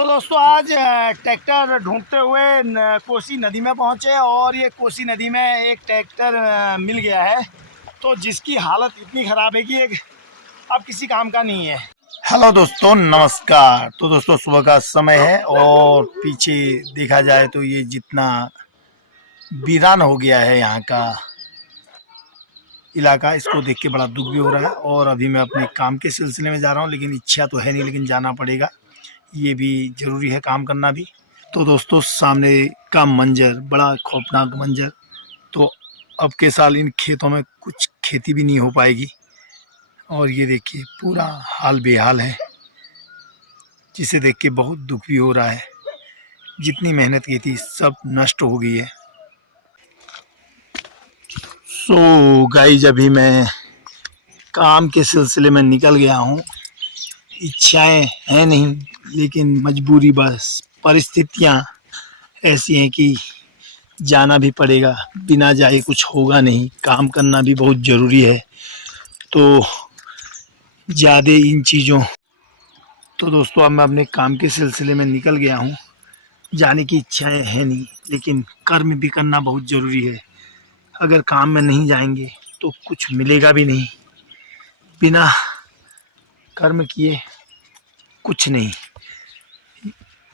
तो दोस्तों आज ट्रैक्टर ढूंढते हुए कोसी नदी में पहुंचे और ये कोसी नदी में एक ट्रैक्टर मिल गया है तो जिसकी हालत इतनी ख़राब है कि एक अब किसी काम का नहीं है। हेलो दोस्तों, नमस्कार। तो दोस्तों सुबह का समय है और पीछे देखा जाए तो ये जितना वीरान हो गया है यहाँ का इलाका, इसको देख के बड़ा दुख भी हो रहा है। और अभी मैं अपने काम के सिलसिले में जा रहा हूँ, लेकिन इच्छा तो है नहीं, लेकिन जाना पड़ेगा, ये भी ज़रूरी है काम करना भी। तो दोस्तों सामने का मंजर बड़ा खौफनाक मंजर। तो अब के साल इन खेतों में कुछ खेती भी नहीं हो पाएगी और ये देखिए पूरा हाल बेहाल है, जिसे देख के बहुत दुख भी हो रहा है। जितनी मेहनत की थी सब नष्ट हो गई है। सो गाइस, अभी मैं काम के सिलसिले में निकल गया हूँ। इच्छाएं हैं नहीं, लेकिन मजबूरी, बस परिस्थितियाँ ऐसी हैं कि जाना भी पड़ेगा। बिना जाए कुछ होगा नहीं, काम करना भी बहुत ज़रूरी है। तो ज़्यादा इन चीज़ों तो दोस्तों अब मैं अपने काम के सिलसिले में निकल गया हूँ। जाने की इच्छाएं हैं नहीं, लेकिन कर्म भी करना बहुत ज़रूरी है। अगर काम में नहीं जाएंगे तो कुछ मिलेगा भी नहीं। बिना कर्म किए कुछ नहीं।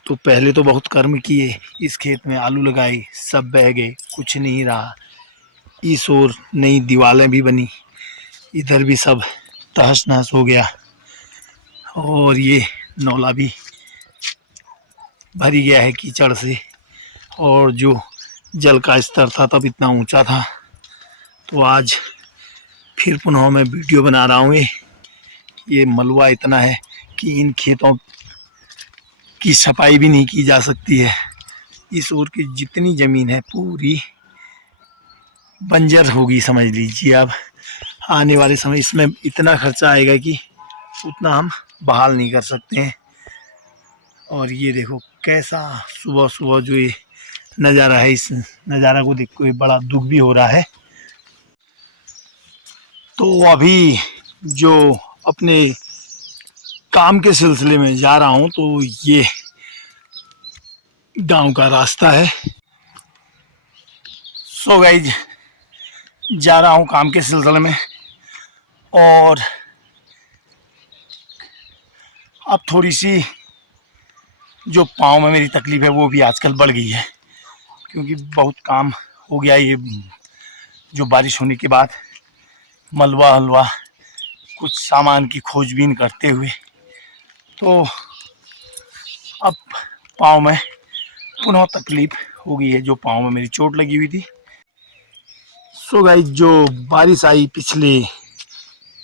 तो पहले तो बहुत कर्म किए, इस खेत में आलू लगाए, सब बह गए, कुछ नहीं रहा। इस ओर नई दीवारें भी बनी, इधर भी सब तहस नहस हो गया और ये नौला भी भरी गया है कीचड़ से। और जो जल का स्तर था तब इतना ऊंचा था। तो आज फिर पुनः मैं वीडियो बना रहा हूँ। ये मलबा इतना है कि इन खेतों की सफाई भी नहीं की जा सकती है। इस ओर की जितनी ज़मीन है पूरी बंजर होगी, समझ लीजिए। अब आने वाले समय इसमें इतना खर्चा आएगा कि उतना हम बहाल नहीं कर सकते हैं। और ये देखो कैसा सुबह सुबह जो ये नज़ारा है, इस नज़ारा को देख के बड़ा दुख भी हो रहा है। तो अभी जो अपने काम के सिलसिले में जा रहा हूँ, तो ये गांव का रास्ता है। सो गाइज, जा रहा हूँ काम के सिलसिले में। और अब थोड़ी सी जो पाँव में मेरी तकलीफ़ है वो भी आजकल बढ़ गई है, क्योंकि बहुत काम हो गया ये जो बारिश होने के बाद मलबा हलवा कुछ सामान की खोजबीन करते हुए। तो अब पाँव में पुनः तकलीफ़ हो गई है, जो पाँव में मेरी चोट लगी हुई थी। सो गाइस, जो बारिश आई पिछले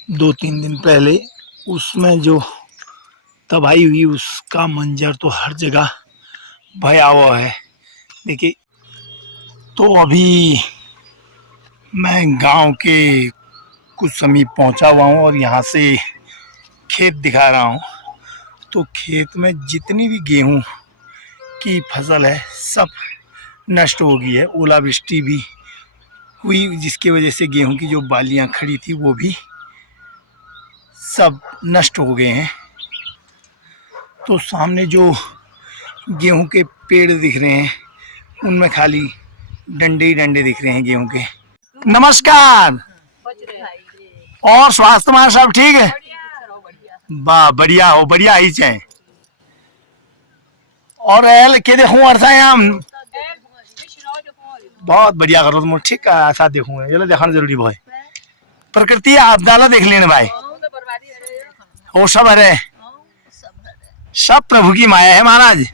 2-3 दिन पहले, उसमें जो तबाही हुई उसका मंजर तो हर जगह भयावह है। देखिए, तो अभी मैं गांव के कुछ समीप पहुंचा हुआ हूं और यहां से खेत दिखा रहा हूं। तो खेत में जितनी भी गेहूं की फसल है सब नष्ट हो गई है। ओलावृष्टि भी हुई, जिसकी वजह से गेहूं की जो बालियां खड़ी थी वो भी सब नष्ट हो गए हैं। तो सामने जो गेहूं के पेड़ दिख रहे हैं उनमें खाली डंडे ही डंडे दिख रहे हैं गेहूं के। नमस्कार। और स्वास्थ्य मान सब ठीक है? वाह, बढ़िया हो, बढ़िया ही चाहे। और एल के देखूं अरसा बहुत बढ़िया करो तुम, ठीक है। ऐसा देखूंगा, ये देखना जरूरी भाई। प्रकृति आपदा देख लेने भाई, वो सब है, सब प्रभु की माया है महाराज,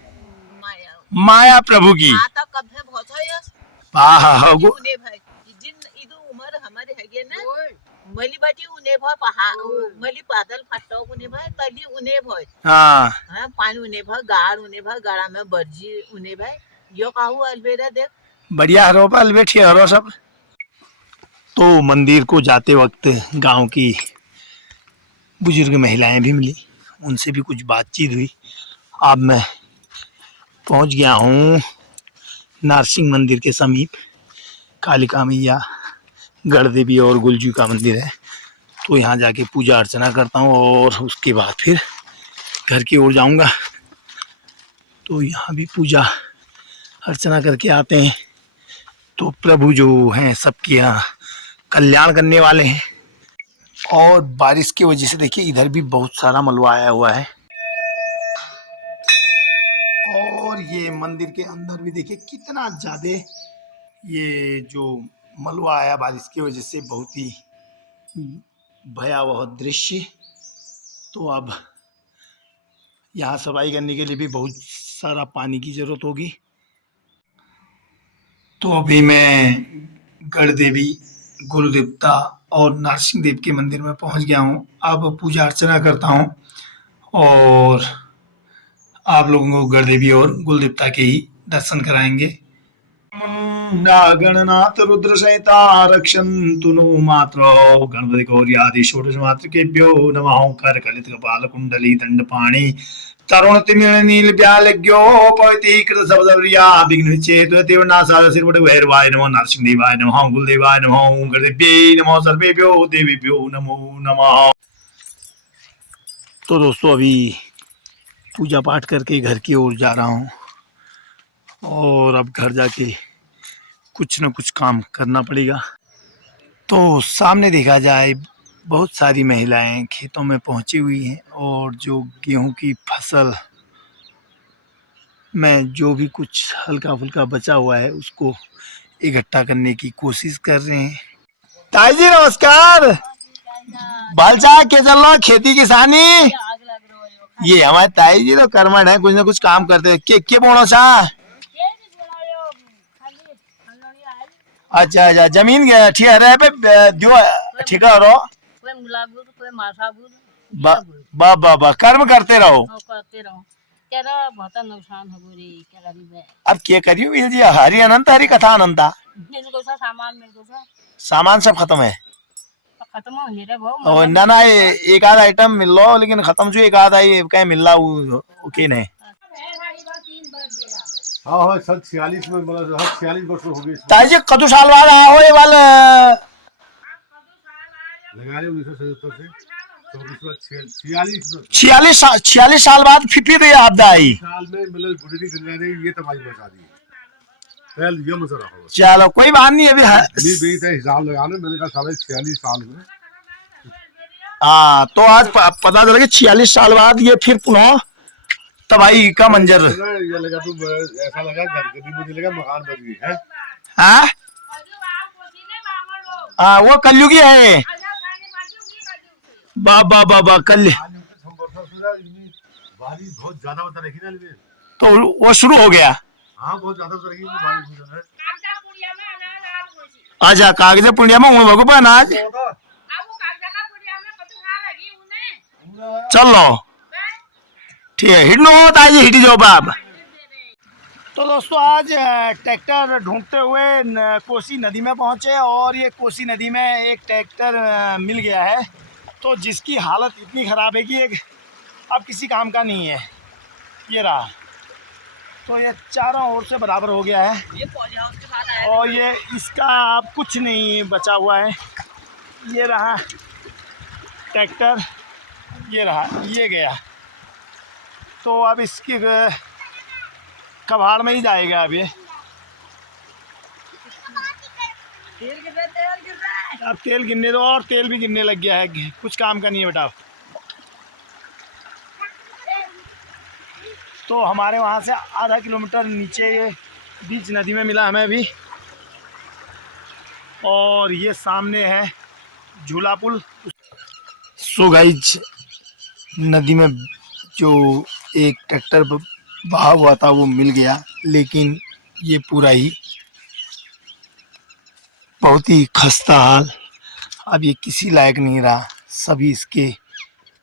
माया प्रभु की। मली बाटी उने भय मली बादल फाटो उने भय तली उने भय हां पानी उने भय गाड़ उने भय गाड़ा में बर्जी उने भय यो काहू अलबेरा देख बढ़िया हरो पाल बैठी हरो सब। तो मंदिर को जाते वक्त गांव की बुजुर्ग महिलाएं भी मिली, उनसे भी कुछ बातचीत हुई। अब मैं पहुंच गया हूं नारसिंह मंदिर के समीप। कालिका मैया, गढ़ देवी और गुलजू का मंदिर है। तो यहाँ जाके पूजा अर्चना करता हूँ और उसके बाद फिर घर की ओर जाऊँगा। तो यहाँ भी पूजा अर्चना करके आते हैं। तो प्रभु जो हैं सबके यहाँ कल्याण करने वाले हैं। और बारिश की वजह से देखिए इधर भी बहुत सारा मलबा आया हुआ है। और ये मंदिर के अंदर भी देखिए कितना ज़्यादा ये जो मलबा आया बारिश की वजह से, बहुत ही भयावह दृश्य। तो अब यहाँ सफाई करने के लिए भी बहुत सारा पानी की ज़रूरत होगी। तो अभी मैं गढ़ देवी, गुरुदेवता और नरसिंह देव के मंदिर में पहुंच गया हूं। अब पूजा अर्चना करता हूं और आप लोगों को गढ़ देवी और गुरुदेवता के ही दर्शन कराएंगे। गणनाथ रुद्र सहिता रक्षन्तु नो मात्र गणपति गौर्यादि षोडश मातृकेभ्यो नमः। कर कलित कपाल कुंडली दंडपाणि तरुण तिमिर नील व्यालज्ञो पविति कृत शब्दवर्या विघ्न विच्छेद देवनासाद सिरवट भैरवाय नमः। नरसिंह देवाय नमः। गुरुदेवाय नमः। गुरुदेव्यै नमः। सर्वेभ्यो देवेभ्यो नमो नमः। तो दोस्तों अभी पूजा पाठ करके घर की ओर जा रहा हूँ और अब घर जाके कुछ न कुछ काम करना पड़ेगा। तो सामने देखा जाए बहुत सारी महिलाएं खेतों में पहुंची हुई हैं और जो गेहूं की फसल में जो भी कुछ हल्का फुल्का बचा हुआ है उसको इकट्ठा करने की कोशिश कर रहे हैं। ताई जी नमस्कार। बालचा के चल रहा खेती किसानी। ये हमारे ताई जी तो कर्मठ है, कुछ न कुछ काम करते हैं। के बोलो सा। अच्छा अच्छा, जमीन ठेका पे दियो ठेका रो। बा कर्म करते रहो। अब क्या करियो वीर जी, हरि अनंत हरि कथा अनंता। सामान सब खत्म है। ना ना एक आध आइटम मिल लो, लेकिन खत्म जो एक आध आई कहीं मिल रहा ओके नहीं। हाँ 46 में मतलब 46 वर्ष हो गए। ताई जी कदू साल बाद आया हो ये वाल लगा ले 1977 से 46 साल बाद फिर ये आपदा आई। साल में मतलब बुढ़ी गंगा ने ये तबाही मचा दी। पहले ये मसला हो। चलो कोई बात नहीं, अभी हिसाब लगा लो। मैंने कहा 46 साल में। हाँ तो आज पता चला कि 46 साल बाद ये फिर पुनः तबाही का मंजर। ये लगा तो ऐसा लगा घर के भी मुझे लगा मकान बच गई है। हाँ वो कलयुगी है। बाबा बाबा कल बारिश बहुत ज्यादा होता रही ना, तो वो शुरू हो गया। हाँ बहुत ज्यादा होता रही बारिश। अच्छा कागजे पुण्य में भगवान अनाज चल लो ठीक है। हिट नो ताई जी, हिटी जाओ बाप। तो दोस्तों आज ट्रैक्टर ढूंढते हुए कोसी नदी में पहुंचे और ये कोसी नदी में एक ट्रैक्टर मिल गया है, तो जिसकी हालत इतनी ख़राब है कि एक अब किसी काम का नहीं है। ये रहा, तो ये चारों ओर से बराबर हो गया है और ये इसका अब कुछ नहीं बचा हुआ है। ये रहा ट्रैक्टर, ये रहा, ये गया। तो अब इसकी कबाड़ में ही जाएगा। अब ये अब तेल गिरने दो, और तेल भी गिरने लग गया है। कुछ काम का नहीं है बेटा। तो हमारे वहाँ से आधा किलोमीटर नीचे ये बीच नदी में मिला हमें अभी। और ये सामने है झूला पुल। सो गाइस नदी में जो एक ट्रैक्टर बहा हुआ था वो मिल गया, लेकिन ये पूरा ही बहुत ही खस्ता हाल। अब ये किसी लायक नहीं रहा। सभी इसके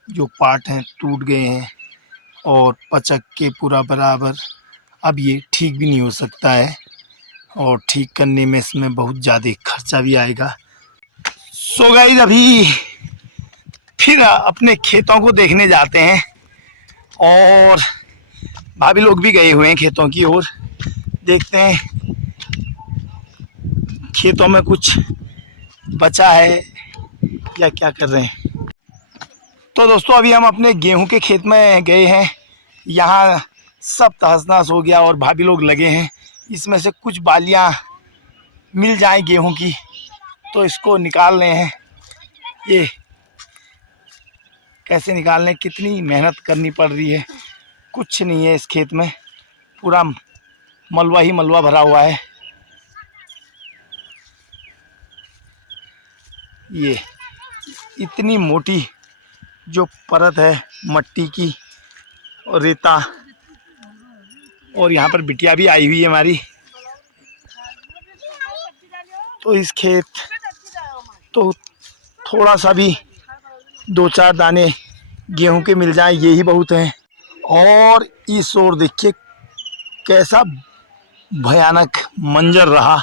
जो पार्ट हैं टूट गए हैं और पचक के पूरा बराबर। अब ये ठीक भी नहीं हो सकता है और ठीक करने में इसमें बहुत ज़्यादा खर्चा भी आएगा। सो गाइस अभी फिर अपने खेतों को देखने जाते हैं और भाभी लोग भी गए हुए हैं खेतों की ओर। देखते हैं खेतों में कुछ बचा है या क्या कर रहे हैं। तो दोस्तों अभी हम अपने गेहूं के खेत में गए हैं। यहाँ सब तहस-नहस हो गया और भाभी लोग लगे हैं इसमें से कुछ बालियां मिल जाएं गेहूं की तो इसको निकाल रहे हैं। ये कैसे निकालने, कितनी मेहनत करनी पड़ रही है। कुछ नहीं है इस खेत में, पूरा मलबा ही मलबा भरा हुआ है। ये इतनी मोटी जो परत है मट्टी की और रेता, और यहाँ पर बिटिया भी आई हुई है हमारी। तो इस खेत तो थोड़ा सा भी 2-4 दाने गेहूं के मिल जाए यही बहुत हैं। और इस ओर देखिए कैसा भयानक मंजर रहा।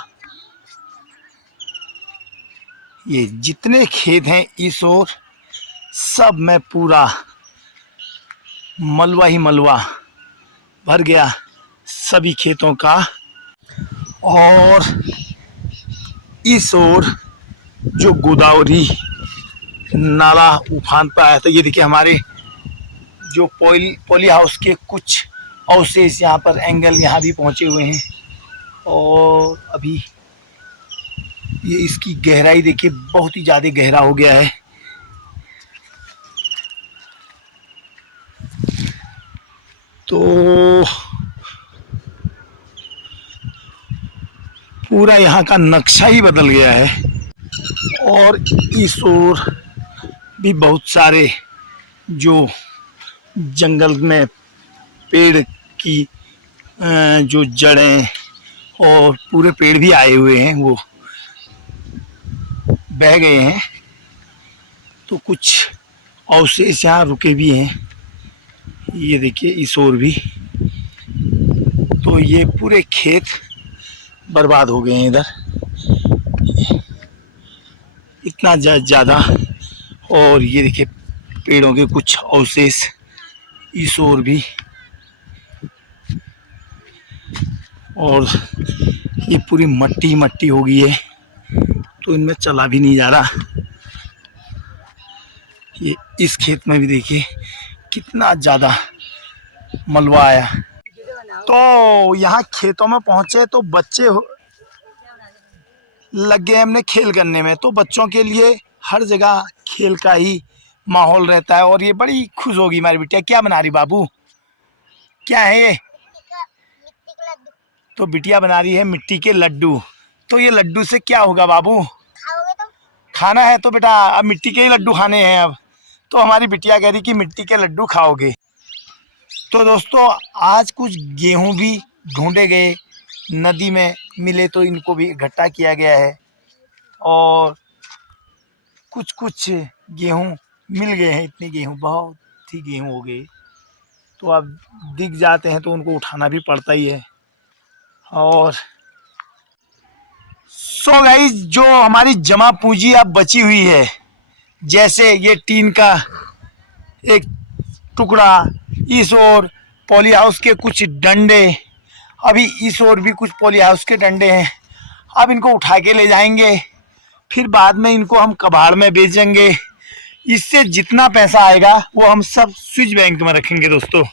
ये जितने खेत हैं इस ओर सब में पूरा मलबा ही मलबा भर गया सभी खेतों का। और इस ओर जो गोदावरी नाला उफान पर आया था, ये देखिए हमारे जो पॉली हाउस के कुछ अवशेष यहाँ पर एंगल यहाँ भी पहुँचे हुए हैं। और अभी ये इसकी गहराई देखिए बहुत ही ज़्यादा गहरा हो गया है। तो पूरा यहाँ का नक्शा ही बदल गया है। और इस ओर भी बहुत सारे जो जंगल में पेड़ की जो जड़ें और पूरे पेड़ भी आए हुए हैं, वो बह गए हैं। तो कुछ अवशेष यहाँ रुके भी हैं। ये देखिए इस ओर भी। तो ये पूरे खेत बर्बाद हो गए हैं इधर, इतना ज़्यादा। और ये देखिए पेड़ों के कुछ अवशेष इस ओर भी। और ये पूरी मट्टी मट्टी हो गई है, तो इनमें चला भी नहीं जा रहा। ये इस खेत में भी देखिए कितना ज़्यादा मलबा आया। तो यहाँ खेतों में पहुँचे तो बच्चे लग गए हमने खेल करने में। तो बच्चों के लिए हर जगह खेल का ही माहौल रहता है। और ये बड़ी खुश होगी हमारी बिटिया। क्या बना रही बाबू, क्या है ये? तो बिटिया बना रही है मिट्टी के लड्डू। तो ये लड्डू से क्या होगा बाबू? खाओगे तुम? खाना है तो बेटा अब मिट्टी के ही लड्डू खाने हैं अब। तो हमारी बिटिया कह रही कि मिट्टी के लड्डू खाओगे। तो दोस्तों आज कुछ गेहूं भी ढूंढे गए, नदी में मिले तो इनको भी इकट्ठा किया गया है। और कुछ कुछ गेहूं मिल गए हैं। इतने गेहूं, बहुत ही गेहूं हो गए। तो अब दिख जाते हैं तो उनको उठाना भी पड़ता ही है। और सो गाइस जो हमारी जमा पूंजी अब बची हुई है, जैसे ये टीन का एक टुकड़ा, इस ओर पॉली हाउस के कुछ डंडे, अभी इस ओर भी कुछ पॉली हाउस के डंडे हैं। अब इनको उठा के ले जाएंगे, फिर बाद में इनको हम कबाड़ में बेचेंगे। इससे जितना पैसा आएगा वो हम सब स्विच बैंक में रखेंगे दोस्तों।